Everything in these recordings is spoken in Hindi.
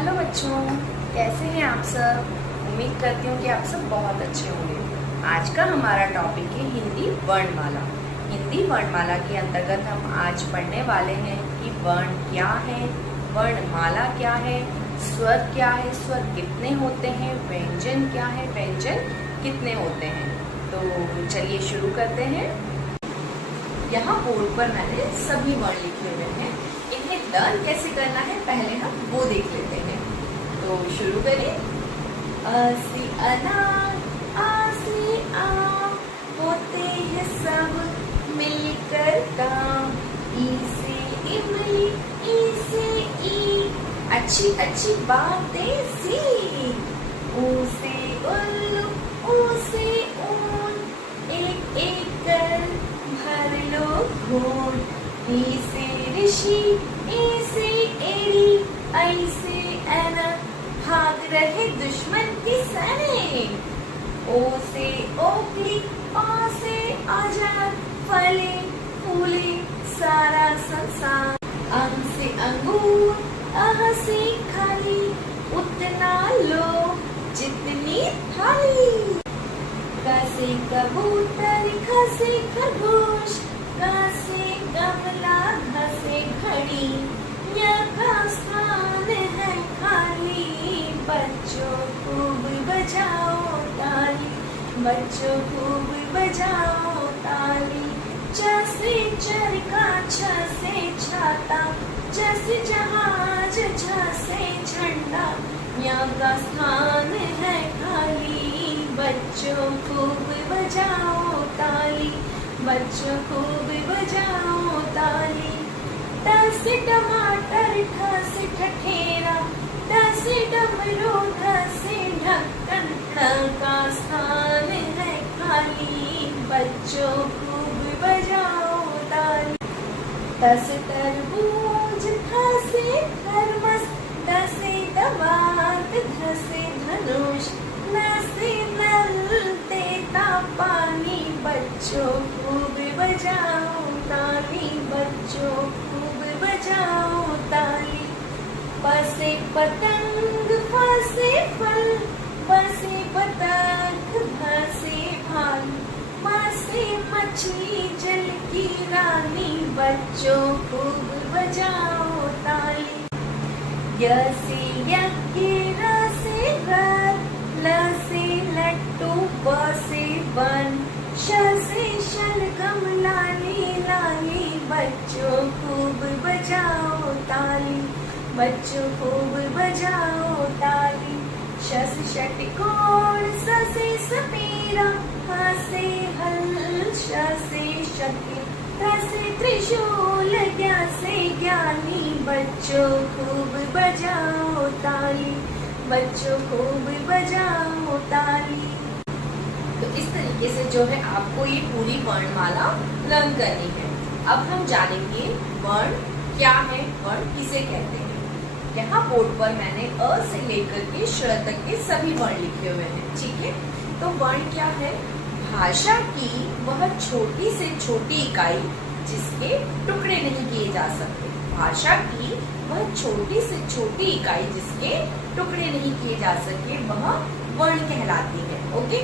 हेलो बच्चों, कैसे हैं आप सब। उम्मीद करती हूँ कि आप सब बहुत अच्छे होंगे। आज का हमारा टॉपिक है हिंदी वर्णमाला। हिंदी वर्णमाला के अंतर्गत हम आज पढ़ने वाले हैं कि वर्ण क्या है, वर्णमाला क्या है, स्वर क्या है, स्वर कितने होते हैं, व्यंजन क्या है, व्यंजन कितने होते हैं। तो चलिए शुरू करते हैं। यहाँ बोर्ड पर मैंने सभी वर्ण लिखे हुए हैं। इन्हें लर्न कैसे करना है पहले हम वो देख लेते हैं। तो शुरू करें। अ से अनार, आ से आम, होते हैं सब मिलकर काम। ई से इमली, ई से ई, अच्छी अच्छी बातें सीख। ऊ से उल्लू, ऊ से ऊन, एक एक कर भर लो घून। ई से ऋषि, ए से एड़ी, आई से ऐना, भाग रहे दुश्मन के सैनिक। ओ से ओखली, आ से आजाद, फले फूले सारा संसार। अंग से अंगूर, आह से खाली, उतना लो जितनी थाली। क से कबूतर, ख से खरगोश, ग से गमला, घ से घड़ी, य का स्थान है खाली। बच्चों खूब बजाओ ताली, बच्चों खूब बजाओ ताली। च से चरखा, छ से छाता, ज से जहाज, झ से झंडा, य का स्थान है खाली। बच्चों खूब बजाओ ताली, बच्चों खूब बजाओ ताली। ट से टमाटर, ठ से ठठेरा, ड से डमरू, ढ से ढक्कन, ढ का स्थान है खाली। बच्चों खूब बजाओ ताली। त से तरबूज, थ से थर्मस, द से दवात, ध से धनुष, न से नल देता पानी। बच्चों खूब बजाओ ताली, बच्चों खूब बजाओ ताली। प से पतंग, फ से फल, ब से बतख, भ से भालू, म से मछली जल की रानी। बच्चों खूब बजाओ ताली। य से यज्ञ, र से घर, ल से लट्टू, ब से बन, श से शलगम, लाली लाली। बच्चों खूब बजाओ ताली, बच्चों खूब बजाओ ताली। श से षटकोण, स से सपेरा, ह से हल, श से शक्ति, त्र से त्रिशूल, ज्ञ से ज्ञानी। बच्चों खूब बजाओ ताली, बच्चों खूब बजाओ ताली। तो इस तरीके से जो है आपको ये पूरी वर्णमाला लर्न करनी है। अब हम जानेंगे वर्ण क्या है, वर्ण किसे कहते हैं। यहाँ बोर्ड पर मैंने अ से लेकर के श तक के सभी वर्ण लिखे हुए हैं, ठीक है। तो वर्ण क्या है? भाषा की वह छोटी से छोटी इकाई जिसके टुकड़े नहीं किए जा सकते। भाषा की वह छोटी से छोटी इकाई जिसके टुकड़े नहीं किए जा सके वह वर्ण कहलाती है। ओके,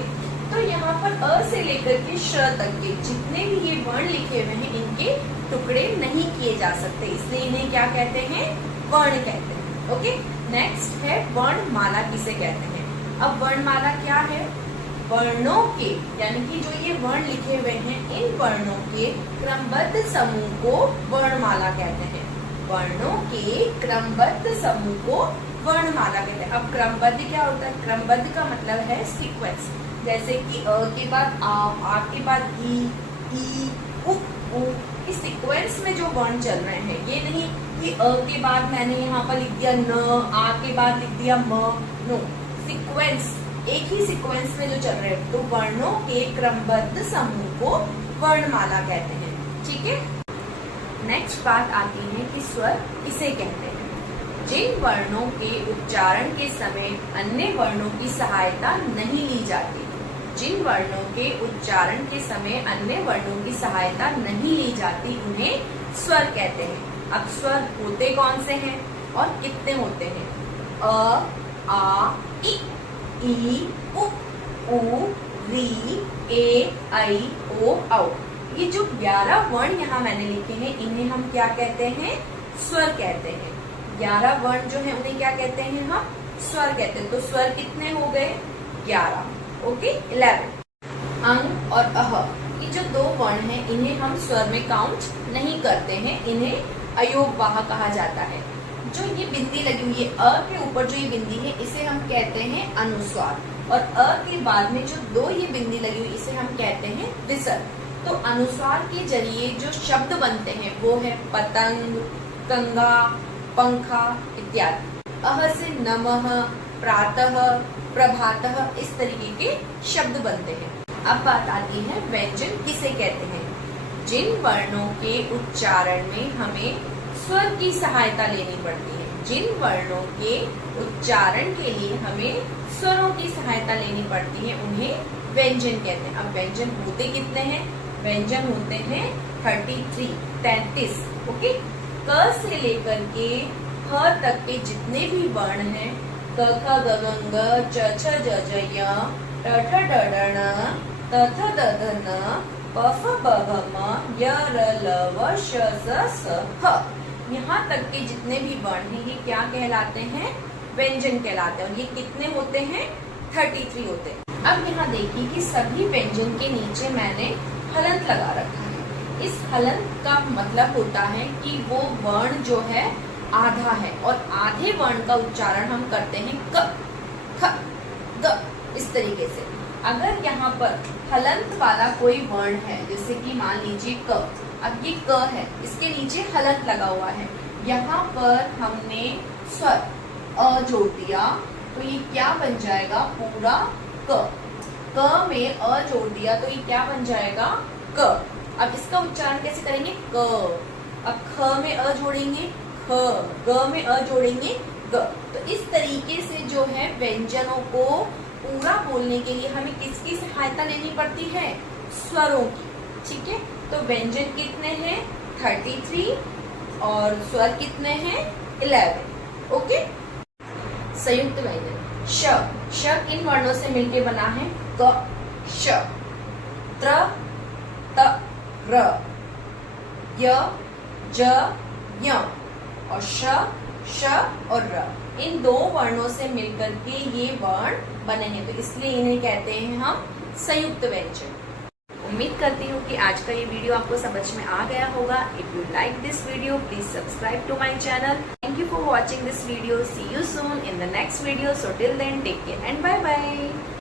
तो यहाँ पर अ से लेकर के श तक के जितने भी ये वर्ण लिखे हुए हैं इनके टुकड़े नहीं किए जा सकते, इसलिए इन्हें क्या कहते हैं? वर्ण कहते हैं। ओके, नेक्स्ट है वर्णमाला किसे कहते हैं। अब वर्णमाला क्या है? वर्णों के यानी कि जो ये वर्ण लिखे हुए हैं इन वर्णों के क्रमबद्ध समूह को वर्णमाला कहते हैं। वर्णों के क्रमबद्ध समूह को वर्णमाला कहते हैं। अब क्रमबद्ध क्या होता है? क्रमबद्ध का मतलब है सीक्वेंस, जैसे कि अ के बाद आ के बाद ई, उ। इस सीक्वेंस में जो वर्ण चल रहे हैं, ये नहीं कि अ के बाद मैंने यहाँ पर लिख दिया न, आ के बाद लिख दिया म। नो, सीक्वेंस, एक ही सीक्वेंस में जो चल रहे हैं, तो वर्णों के क्रमबद्ध समूह को वर्णमाला कहते हैं, ठीक है। नेक्स्ट बात आती है कि स्वर किसे कहते हैं। जिन वर्णों के उच्चारण के समय अन्य वर्णों की सहायता नहीं ली जाती, जिन वर्णों के उच्चारण के समय अन्य वर्णों की सहायता नहीं ली जाती उन्हें स्वर कहते हैं। अब स्वर होते कौन से हैं और कितने होते हैं? अ, आ, इ, उ, री, ए, ऐ, ओ, औ। ये जो 11 वर्ण यहाँ मैंने लिखे हैं, इन्हें हम क्या कहते हैं? स्वर कहते हैं। 11 वर्ण जो है उन्हें क्या कहते हैं? हम स्वर कहते हैं। तो स्वर कितने हो गए? 11। ओके, 11। अंग और अह, ये जो 2 वर्ण हैं, इन्हें हम स्वर में काउंट नहीं करते हैं, इन्हें अयोगवाह कहा जाता है। जो ये बिंदी लगी हुई है अ के ऊपर, जो ये बिंदी है, इसे हम कहते हैं अनुस्वार, और अ के बाद में जो 2 ये बिंदी लगी हुई, इसे हम कहते हैं विसर्ग। तो अनुस्वार के जरिए जो शब्द बनते हैं वो है पतंग, कंगा, पंखा इत्यादि। अह से नमः, प्रातः, प्रभातः, इस तरीके के शब्द बनते हैं। अब बात आती है व्यंजन किसे कहते हैं। जिन वर्णों के उच्चारण में हमें स्वर की सहायता लेनी पड़ती है, जिन वर्णों के उच्चारण के लिए हमें स्वरों की सहायता लेनी पड़ती है, उन्हें व्यंजन कहते हैं। अब व्यंजन होते कितने हैं? व्यंजन होते हैं 33। ओके, क से लेकर के ह तक के जितने भी वर्ण हैं, क ख ग घ ङ च छ ज ज य ट ठ ड ढ ण त थ द ध न प फ ब भ म य र ल व श स स ह, यहाँ तक के जितने भी वर्ण हैं, ये क्या कहलाते हैं? व्यंजन कहलाते हैं। और ये कितने होते हैं? 33 होते हैं। अब यहाँ देखिए कि सभी व्यंजन के नीचे मैंने हलंत लगा रखा है। इस हलंत का मतलब होता है कि वो वर्ण जो है आधा है, और आधे वर्ण का उच्चारण हम करते हैं क, ख, ग, इस तरीके से। अगर यहाँ पर हलंत वाला कोई वर्ण है, जैसे कि मान लीजिए क, अब ये क है, इसके नीचे हलंत लगा हुआ है, यहाँ पर हमने स्वर अ जोड़ दिया, तो ये क्या बन जाएगा? पूरा क। क में अ जोड़ दिया तो ये क्या बन जाएगा? क। अब इसका उच्चारण कैसे करेंगे? क। अब ख में अ जोड़ेंगे ख, ग में अ जोड़ेंगे ग। तो इस तरीके से जो है व्यंजनों को पूरा बोलने के लिए हमें किसकी सहायता लेनी पड़ती है? स्वरों की। ठीक है, तो व्यंजन कितने हैं? 33, और स्वर कितने हैं? 11। ओके, संयुक्त व्यंजन श। श इन वर्णों से मिलके बना है क, श, त्र, त, र, य, ज, य, और श, श और र। इन 2 वर्णों से मिलकर के ये वर्ण बने हैं, तो इसलिए इन्हें कहते हैं हम संयुक्त व्यंजन। उम्मीद करती हूँ कि आज का ये वीडियो आपको समझ में आ गया होगा। If you like this video, please subscribe to my channel. Thank you for watching this video. See you soon in the next video. So till then, take care and bye bye.